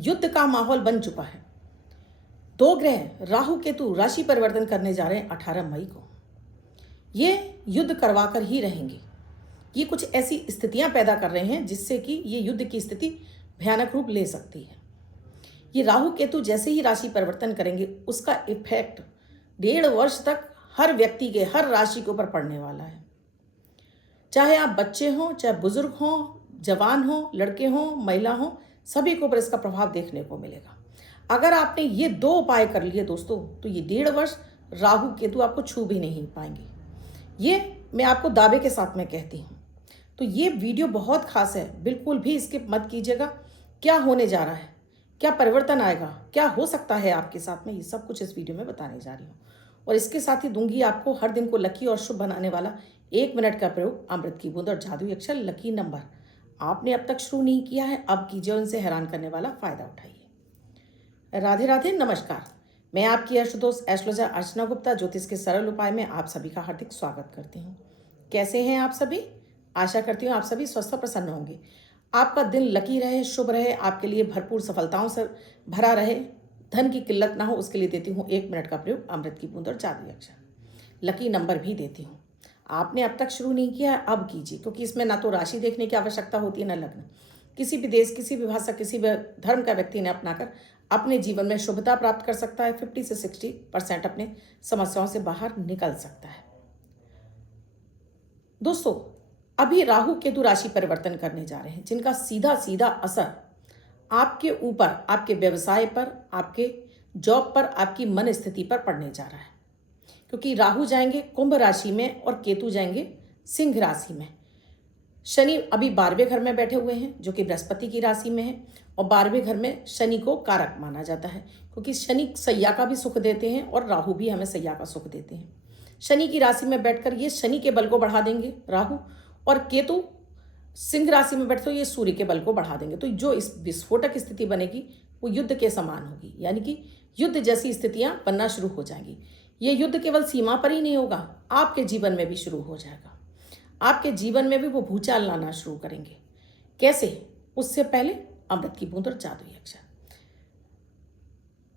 युद्ध का माहौल बन चुका है। दो ग्रह राहु केतु राशि परिवर्तन करने जा रहे हैं 18 मई को। ये युद्ध करवाकर ही रहेंगे। ये कुछ ऐसी स्थितियां पैदा कर रहे हैं जिससे कि ये युद्ध की स्थिति भयानक रूप ले सकती है। ये राहु केतु जैसे ही राशि परिवर्तन करेंगे उसका इफेक्ट 1.5 वर्ष तक हर व्यक्ति के, हर राशि के ऊपर पड़ने वाला है। चाहे आप बच्चे हों, चाहे बुजुर्ग हों, जवान हों, लड़के हों, महिला हों, सभी के ऊपर इसका प्रभाव देखने को मिलेगा। अगर आपने ये 2 उपाय कर लिए दोस्तों, तो ये 1.5 वर्ष राहु केतु आपको छू भी नहीं पाएंगे। ये मैं आपको दावे के साथ में कहती हूँ। तो ये वीडियो बहुत खास है, बिल्कुल भी स्किप मत कीजिएगा। क्या होने जा रहा है, क्या परिवर्तन आएगा, क्या हो सकता है आपके साथ में, ये सब कुछ इस वीडियो में बताने जा रही हूँ। और इसके साथ ही दूंगी आपको हर दिन को लकी और शुभ बनाने वाला 1 मिनट का प्रयोग, अमृत की बूंद और जादुई अक्षर, लकी नंबर। आपने अब तक शुरू नहीं किया है, अब कीजिए, उनसे हैरान करने वाला फायदा उठाइए। राधे राधे, नमस्कार। मैं आपकी आशुतोष एस्ट्रोलॉजर अर्चना गुप्ता ज्योतिष के सरल उपाय में आप सभी का हार्दिक स्वागत करती हूँ। कैसे हैं आप सभी? आशा करती हूँ आप सभी स्वस्थ और प्रसन्न होंगे। आपका दिन लकी रहे, शुभ रहे, आपके लिए भरपूर सफलताओं से भरा रहे, धन की किल्लत ना हो, उसके लिए देती हूँ 1 मिनट का प्रयोग, अमृत की बूंद और जादुई अक्षर, लकी नंबर भी देती हूँ। आपने अब तक शुरू नहीं किया है, अब कीजिए, क्योंककि इसमें ना तो राशि देखने की आवश्यकता होती है, ना लग्न। किसी भी देश, किसी भी भाषा, किसी भी धर्म का व्यक्ति ने अपनाकर अपने जीवन में शुभता प्राप्त कर सकता है। 50 से 60% अपने समस्याओं से बाहर निकल सकता है। दोस्तों, अभी राहु केतु राशि परिवर्तन करने जा रहे हैं, जिनका सीधा सीधा असर आपके ऊपर, आपके व्यवसाय पर, आपके जॉब पर, आपकी मन स्थिति पर पड़ने जा रहा है। क्योंकि राहु जाएंगे कुंभ राशि में और केतु जाएंगे सिंह राशि में। शनि अभी 12वें घर में बैठे हुए हैं, जो कि बृहस्पति की राशि में है, और 12वें घर में शनि को कारक माना जाता है, क्योंकि शनि सैया का भी सुख देते हैं और राहु भी हमें सैया का सुख देते हैं। शनि की राशि में बैठकर ये शनि के बल को बढ़ा देंगे राहु, और केतु सिंह राशि में बैठते हुए ये सूर्य के बल को बढ़ा देंगे। तो जो इस विस्फोटक स्थिति बनेगी वो युद्ध के समान होगी, यानी कि युद्ध जैसी स्थितियां बनना शुरू हो जाएंगी। ये युद्ध केवल सीमा पर ही नहीं होगा, आपके जीवन में भी शुरू हो जाएगा। आपके जीवन में भी वो भूचाल लाना शुरू करेंगे। कैसे? उससे पहले अमृत की बूंद और जादुई अक्षर।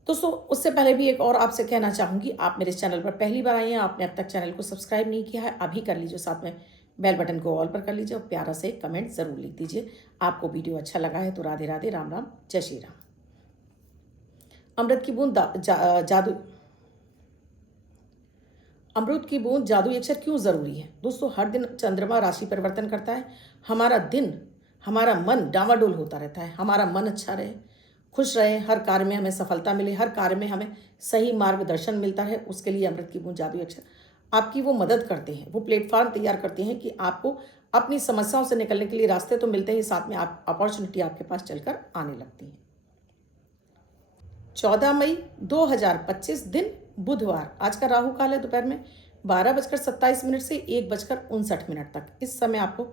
दोस्तों, उससे पहले भी एक और आपसे कहना चाहूंगी, आप मेरे चैनल पर पहली बार आई हैं, आपने अब तक चैनल को सब्सक्राइब नहीं किया है, अभी कर लीजिए, साथ में बेल बटन को ऑल पर कर लीजिए और प्यारा से कमेंट जरूर लिख दीजिए। आपको वीडियो अच्छा लगा है तो राधे राधे, राम राम, जय श्री राम। अमृत की बूंद अमृत की बूंद जादुई अक्षर क्यों जरूरी है? दोस्तों, हर दिन चंद्रमा राशि परिवर्तन करता है। हमारा दिन, हमारा मन डावाडोल होता रहता है। हमारा मन अच्छा रहे, खुश रहे, हर कार्य में हमें सफलता मिले, हर कार्य में हमें सही मार्गदर्शन मिलता रहे, उसके लिए अमृत की बूंद जादुई अक्षर आपकी वो मदद करते हैं। वो प्लेटफॉर्म तैयार करते हैं कि आपको अपनी समस्याओं से निकलने के लिए रास्ते तो मिलते ही, साथ में आप अपॉर्चुनिटी आपके पास चलकर आने लगती है। 14 मई 2025 दिन बुधवार, आज का राहु काल है दोपहर में 12:27 से 1:59 तक। इस समय आपको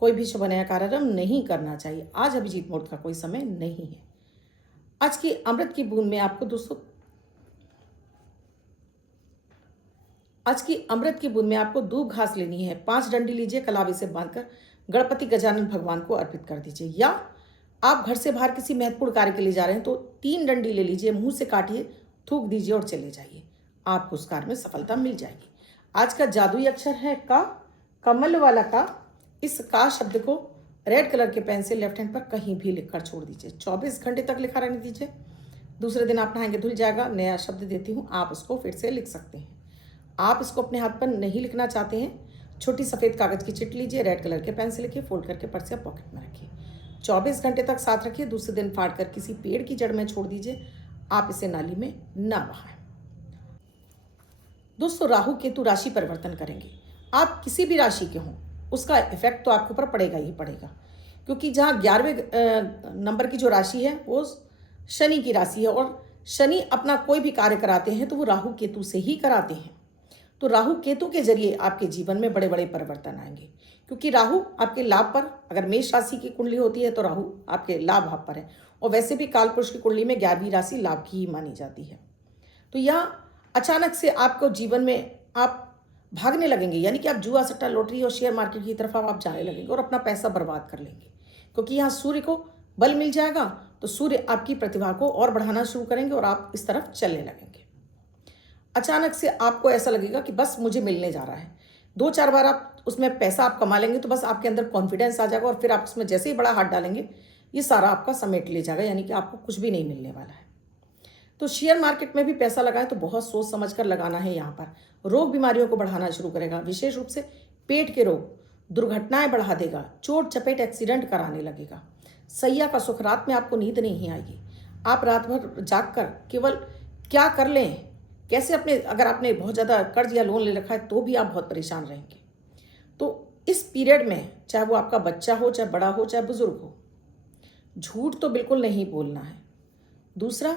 कोई भी शुभ नया कार्यक्रम नहीं करना चाहिए। आज अभिजीत मुहूर्त का कोई समय नहीं है। आज की अमृत की बूंद में आपको दोस्तों, आज की अमृत की बूंद में आपको दूब घास लेनी है। 5 डंडी लीजिए, कलावे से बांधकर गणपति गजानन भगवान को अर्पित कर दीजिए। या आप घर से बाहर किसी महत्वपूर्ण कार्य के लिए जा रहे हैं तो 3 डंडी ले लीजिए, मुंह से काटिए, थूक दीजिए और चले जाइए। आपको उस कार्य में सफलता मिल जाएगी। आज का जादुई अक्षर है का, कमल वाला का। इस का शब्द को रेड कलर के पेन से लेफ्ट हैंड पर कहीं भी लिखकर छोड़ दीजिए। 24 घंटे तक लिखा रहने दीजिए। दूसरे दिन आप नहाएंगे, धुल जाएगा। नया शब्द देती हूँ, आप उसको फिर से लिख सकते हैं। आप इसको अपने हाथ पर नहीं लिखना चाहते हैं, छोटी सफ़ेद कागज़ की चिट लीजिए, रेड कलर के पेन से लिखिए, फोल्ड करके पर्स या पॉकेट में रखिए। 24 घंटे तक साथ रखिए। दूसरे दिन फाड़ कर किसी पेड़ की जड़ में छोड़ दीजिए। आप इसे नाली में ना बहाएं। दोस्तों, राहु केतु राशि परिवर्तन करेंगे। आप किसी भी राशि के हों, उसका इफेक्ट तो आपके ऊपर पड़ेगा ही पड़ेगा, क्योंकि जहाँ 11वें नंबर की जो राशि है वो शनि की राशि है, और शनि अपना कोई भी कार्य कराते हैं तो वो राहु केतु से ही कराते हैं। तो राहु केतु के जरिए आपके जीवन में बड़े बड़े परिवर्तन आएंगे, क्योंकि राहु आपके लाभ पर, अगर मेष राशि की कुंडली होती है तो राहु आपके लाभ भाव पर है, और वैसे भी काल पुरुष की कुंडली में 11वीं राशि लाभ की ही मानी जाती है। तो यहाँ अचानक से आपको जीवन में आप भागने लगेंगे, यानी कि आप जुआ, सट्टा, लॉटरी और शेयर मार्केट की तरफ आप जाने लगेंगे और अपना पैसा बर्बाद कर लेंगे, क्योंकि यहाँ सूर्य को बल मिल जाएगा तो सूर्य आपकी प्रतिभा को और बढ़ाना शुरू करेंगे और आप इस तरफ चलने लगेंगे। अचानक से आपको ऐसा लगेगा कि बस मुझे मिलने जा रहा है। 2-4 बार आप उसमें पैसा आप कमा लेंगे तो बस आपके अंदर कॉन्फिडेंस आ जाएगा और फिर आप उसमें जैसे ही बड़ा हाथ डालेंगे ये सारा आपका समेट ले जाएगा, यानी कि आपको कुछ भी नहीं मिलने वाला है। तो शेयर मार्केट में भी पैसा लगाएं तो बहुत सोच समझ कर लगाना है। यहाँ पर रोग बीमारियों को बढ़ाना शुरू करेगा, विशेष रूप से पेट के रोग, दुर्घटनाएं बढ़ा देगा, चोट चपेट एक्सीडेंट कराने लगेगा। सैया का सुख, रात में आपको नींद नहीं आएगी। आप रात भर जाग कर केवल क्या कर लें, कैसे अपने, अगर आपने बहुत ज़्यादा कर्ज या लोन ले रखा है तो भी आप बहुत परेशान रहेंगे। तो इस पीरियड में चाहे वो आपका बच्चा हो, चाहे बड़ा हो, चाहे बुजुर्ग हो, झूठ तो बिल्कुल नहीं बोलना है। दूसरा,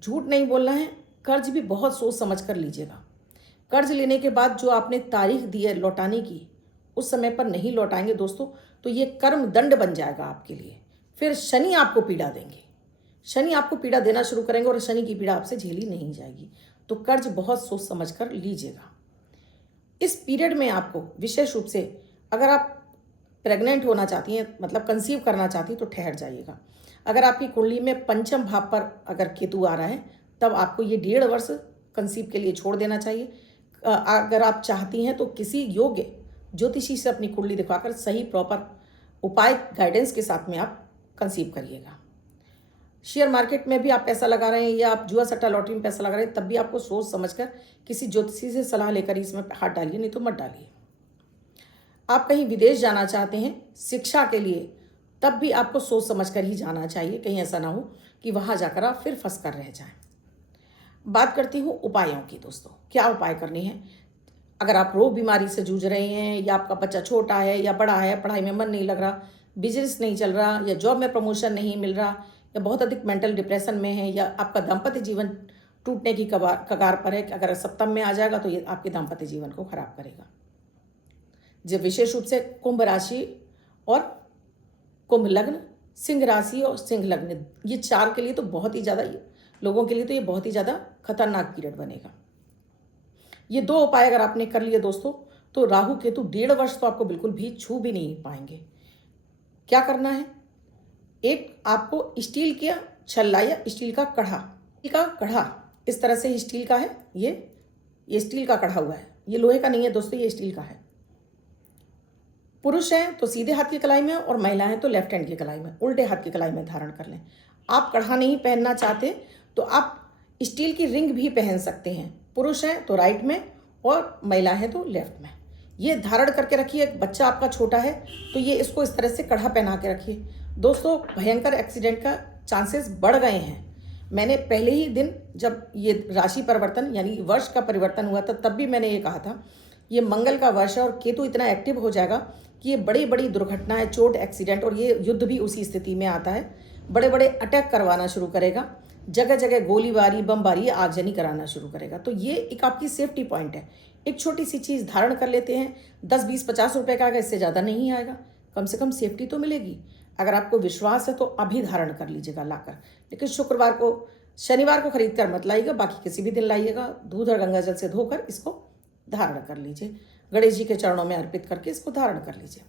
झूठ नहीं बोलना है। कर्ज भी बहुत सोच समझ कर लीजिएगा। कर्ज लेने के बाद जो आपने तारीख दी है लौटाने की, उस समय पर नहीं लौटाएंगे दोस्तों तो ये कर्म दंड बन जाएगा आपके लिए। फिर शनि आपको पीड़ा देंगे, शनि आपको पीड़ा देना शुरू करेंगे और शनि की पीड़ा आपसे झेली नहीं जाएगी। तो कर्ज बहुत सोच समझ कर लीजिएगा। इस पीरियड में आपको विशेष रूप से, अगर आप प्रेग्नेंट होना चाहती हैं, मतलब कंसीव करना चाहती हैं, तो ठहर जाइएगा। अगर आपकी कुंडली में पंचम भाव पर अगर केतु आ रहा है तब आपको ये 1.5 वर्ष कंसीव के लिए छोड़ देना चाहिए। अगर आप चाहती हैं तो किसी योग्य ज्योतिषी से अपनी कुंडली दिखवाकर सही प्रॉपर उपाय गाइडेंस के साथ में आप कंसीव करिएगा। शेयर मार्केट में भी आप पैसा लगा रहे हैं या आप जुआ सट्टा लॉटरी में पैसा लगा रहे हैं, तब भी आपको सोच समझकर किसी ज्योतिषी से सलाह लेकर इसमें हाथ डालिए, नहीं तो मत डालिए। आप कहीं विदेश जाना चाहते हैं शिक्षा के लिए, तब भी आपको सोच समझकर ही जाना चाहिए। कहीं ऐसा ना हो कि वहाँ जाकर आप फिर फंस कर रह जाएं। बात करती हूँ उपायों की दोस्तों, क्या उपाय करने हैं। अगर आप रोग बीमारी से जूझ रहे हैं, या आपका बच्चा छोटा है या बड़ा है, पढ़ाई में मन नहीं लग रहा, बिजनेस नहीं चल रहा, या जॉब में प्रमोशन नहीं मिल रहा, या बहुत अधिक मेंटल डिप्रेशन में है, या आपका दाम्पत्य जीवन टूटने की कगार पर है, अगर सप्तम में आ जाएगा तो ये आपके दाम्पत्य जीवन को खराब करेगा। जब विशेष रूप से कुंभ राशि और कुंभ लग्न, सिंह राशि और सिंह लग्न, ये 4 के लिए तो बहुत ही ज़्यादा, लोगों के लिए तो ये बहुत ही ज़्यादा खतरनाक पीरियड बनेगा। ये 2 उपाय अगर आपने कर लिए दोस्तों तो राहु केतु 1.5 वर्ष तो आपको बिल्कुल भी छू भी नहीं पाएंगे। क्या करना है, एक आपको स्टील का छल्ला या स्टील का कढ़ा, इस तरह से स्टील का है, ये स्टील का कढ़ा हुआ है, ये लोहे का नहीं है दोस्तों, ये स्टील का है। पुरुष हैं तो सीधे हाथ की कलाई में और महिला हैं तो लेफ्ट हैंड की कलाई में, उल्टे हाथ की कलाई में धारण कर लें। आप कढ़ा नहीं पहनना चाहते तो आप स्टील की रिंग भी पहन सकते हैं। पुरुष हैं तो राइट में और महिला है तो लेफ्ट में। ये धारण करके रखिए। बच्चा आपका छोटा है तो ये इसको इस तरह से कढ़ा पहना के रखिए। दोस्तों, भयंकर एक्सीडेंट का चांसेस बढ़ गए हैं। मैंने पहले ही दिन जब ये राशि परिवर्तन यानी वर्ष का परिवर्तन हुआ था तब भी मैंने ये कहा था, ये मंगल का वर्ष है और केतु इतना एक्टिव हो जाएगा कि ये बड़ी बड़ी दुर्घटनाएं, चोट, एक्सीडेंट, और ये युद्ध भी उसी स्थिति में आता है। बड़े बड़े अटैक करवाना शुरू करेगा, जगह जगह गोलीबारी, बमबारी, आगजनी कराना शुरू करेगा। तो ये एक आपकी सेफ्टी पॉइंट है। एक छोटी सी चीज़ धारण कर लेते हैं, 10, 20, 50 रुपये का आएगा, इससे ज़्यादा नहीं आएगा, कम से कम सेफ्टी तो मिलेगी। अगर आपको विश्वास है तो अभी धारण कर लीजिएगा लाकर, लेकिन शुक्रवार को, शनिवार को खरीद कर मत लाइएगा, बाकी किसी भी दिन लाइएगा। दूध और गंगा जल से धोकर इसको धारण कर लीजिए, गणेश जी के चरणों में अर्पित करके इसको धारण कर लीजिए।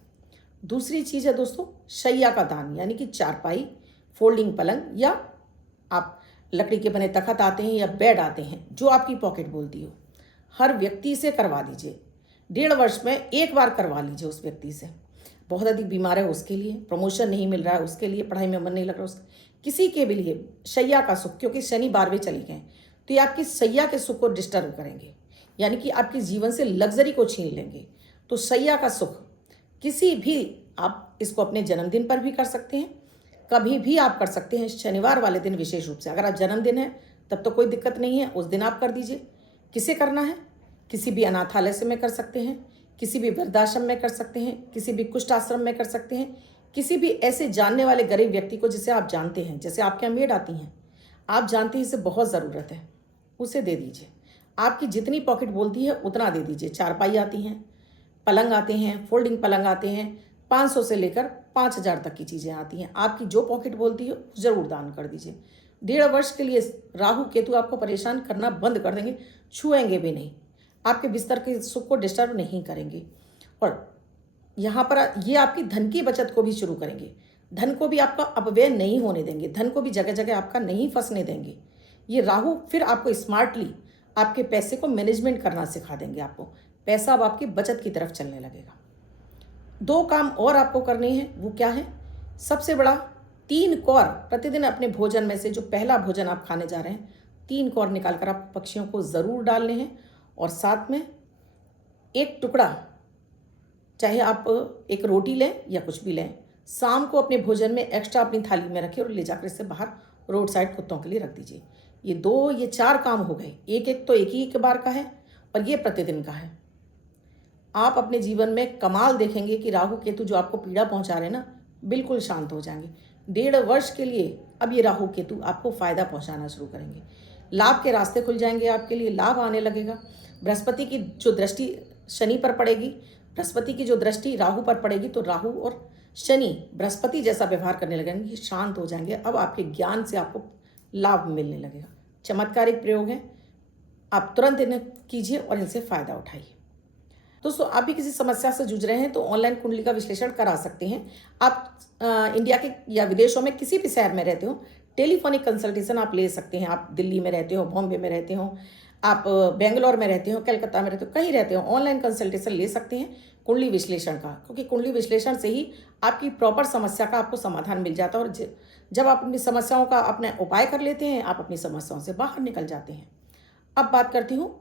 दूसरी चीज़ है दोस्तों, शैया का दान, यानी कि चारपाई, फोल्डिंग पलंग, या आप लकड़ी के बने तखत आते हैं या बेड आते हैं, जो आपकी पॉकेट बोलती हो, हर व्यक्ति से करवा दीजिए। 1.5 वर्ष में एक बार करवा लीजिए उस व्यक्ति से। बहुत अधिक बीमार है उसके लिए, प्रमोशन नहीं मिल रहा है उसके लिए, पढ़ाई में मन नहीं लग रहा उसके, किसी के भी लिए शैया का सुख, क्योंकि शनि 12वें चले गए तो ये आपकी शैया के सुख को डिस्टर्ब करेंगे, यानी कि आपके जीवन से लग्जरी को छीन लेंगे। तो शैया का सुख किसी भी, आप इसको अपने जन्मदिन पर भी कर सकते हैं, कभी भी आप कर सकते हैं, शनिवार वाले दिन विशेष रूप से। अगर आप जन्मदिन है तब तो कोई दिक्कत नहीं है, उस दिन आप कर दीजिए। किसे करना है, किसी भी अनाथालय से में कर सकते हैं, किसी भी वृद्धाश्रम में कर सकते हैं, किसी भी कुष्ठ आश्रम में कर सकते हैं, किसी भी ऐसे जानने वाले गरीब व्यक्ति को जिसे आप जानते हैं, जैसे आपके यहाँ मेड आती हैं, आप जानते हैं इसे बहुत ज़रूरत है, उसे दे दीजिए। आपकी जितनी पॉकेट बोलती है उतना दे दीजिए। चारपाई आती हैं, पलंग आते हैं, फोल्डिंग पलंग आते हैं, 500 से लेकर 5000 तक की चीज़ें आती हैं। आपकी जो पॉकेट बोलती है ज़रूर दान कर दीजिए। 1.5 वर्ष के लिए राहु केतु आपको परेशान करना बंद कर देंगे, छुएंगे भी नहीं, आपके बिस्तर के सुख को डिस्टर्ब नहीं करेंगे, और यहाँ पर ये आपकी धन की बचत को भी शुरू करेंगे। धन को भी आपका अपव्यय नहीं होने देंगे, धन को भी जगह जगह आपका नहीं फंसने देंगे। ये राहु फिर आपको स्मार्टली आपके पैसे को मैनेजमेंट करना सिखा देंगे। आपको पैसा अब आपकी बचत की तरफ चलने लगेगा। 2 काम और आपको करने हैं, वो क्या है? सबसे बड़ा 3 कौर प्रतिदिन अपने भोजन में से, जो पहला भोजन आप खाने जा रहे हैं, 3 कौर निकालकर आप पक्षियों को ज़रूर डालने हैं। और साथ में एक टुकड़ा, चाहे आप एक रोटी लें या कुछ भी लें, शाम को अपने भोजन में एक्स्ट्रा अपनी थाली में रखें और ले जाकर इसे बाहर रोड साइड कुत्तों के लिए रख दीजिए। ये 4 काम हो गए। एक तो एक ही के बार का है और ये प्रतिदिन का है। आप अपने जीवन में कमाल देखेंगे कि राहु केतु जो आपको पीड़ा पहुंचा रहे हैं ना, बिल्कुल शांत हो जाएंगे। 1.5 वर्ष के लिए अब ये राहु केतु आपको फायदा पहुंचाना शुरू करेंगे। लाभ के रास्ते खुल जाएंगे, आपके लिए लाभ आने लगेगा। बृहस्पति की जो दृष्टि शनि पर पड़ेगी, बृहस्पति की जो दृष्टि राहु पर पड़ेगी, तो राहु और शनि बृहस्पति जैसा व्यवहार करने लगेंगे, शांत हो जाएंगे। अब आपके ज्ञान से आपको लाभ मिलने लगेगा। चमत्कारिक प्रयोग है, आप तुरंत इन्हें कीजिए और इनसे फायदा उठाइए। दोस्तों, आप भी किसी समस्या से जूझ रहे हैं तो ऑनलाइन कुंडली का विश्लेषण करा सकते हैं। आप इंडिया के या विदेशों में किसी भी शहर में रहते हो, टेलीफोनिक कंसल्टेशन आप ले सकते हैं। आप दिल्ली में रहते हो, बॉम्बे में रहते हो, आप बेंगलोर में रहते हो, कलकत्ता में रहते हो, कहीं रहते हो, ऑनलाइन कंसल्टेशन ले सकते हैं कुंडली विश्लेषण का, क्योंकि कुंडली विश्लेषण से ही आपकी प्रॉपर समस्या का आपको समाधान मिल जाता है। और जब आप अपनी समस्याओं का अपना उपाय कर लेते हैं, आप अपनी समस्याओं से बाहर निकल जाते हैं। अब बात करती हूँ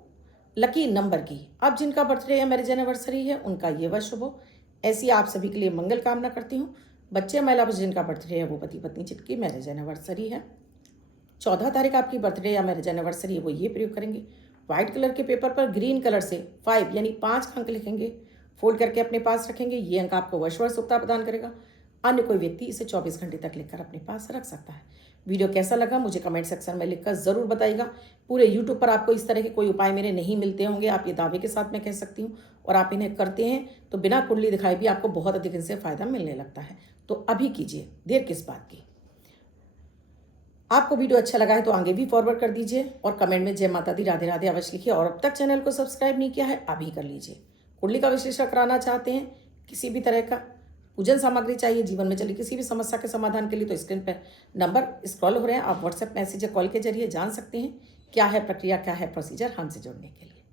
लकी नंबर की। अब जिनका बर्थडे या मैरिज एनिवर्सरी है, उनका ये वह शुभ हो, ऐसी आप सभी के लिए मंगल कामना करती हूँ। बच्चे महिला जिनका बर्थडे है, वो पति पत्नी जिनकी मैरिज एनिवर्सरी है, 14 तारीख आपकी बर्थडे या मैरिज एनिवर्सरी है, वो ये प्रयोग करेंगे। व्हाइट कलर के पेपर पर ग्रीन कलर से 5 यानी 5 अंक लिखेंगे, फोल्ड करके अपने पास रखेंगे। ये अंक आपको वर्षवर्षुकता प्रदान करेगा। अन्य कोई व्यक्ति इसे 24 घंटे तक लिखकर अपने पास रख सकता है। वीडियो कैसा लगा मुझे कमेंट सेक्शन में लिखकर ज़रूर बताइएगा। पूरे यूट्यूब पर आपको इस तरह के कोई उपाय मेरे नहीं मिलते होंगे, आप ये दावे के साथ मैं कह सकती हूँ। और आप इन्हें करते हैं तो बिना कुंडली दिखाए भी आपको बहुत अधिक इनसे फ़ायदा मिलने लगता है। तो अभी कीजिए, देर किस बात की। आपको वीडियो अच्छा लगा है तो आगे भी फॉरवर्ड कर दीजिए और कमेंट में जय माता दी, राधे राधे अवश्य लिखिए। और अब तक चैनल को सब्सक्राइब नहीं किया है, अभी कर लीजिए। कुंडली का विश्लेषण कराना चाहते हैं, किसी भी तरह का पूजन सामग्री चाहिए, जीवन में चली किसी भी समस्या के समाधान के लिए, तो स्क्रीन पर नंबर स्क्रॉल हो रहे हैं, आप व्हाट्सएप मैसेज या कॉल के जरिए जान सकते हैं क्या है प्रक्रिया, क्या है प्रोसीजर हमसे जुड़ने के लिए।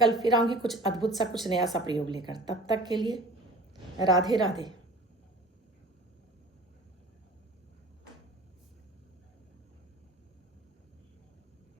कल फिर आऊँगी कुछ अद्भुत सा, कुछ नया सा प्रयोग लेकर। तब तक के लिए राधे राधे।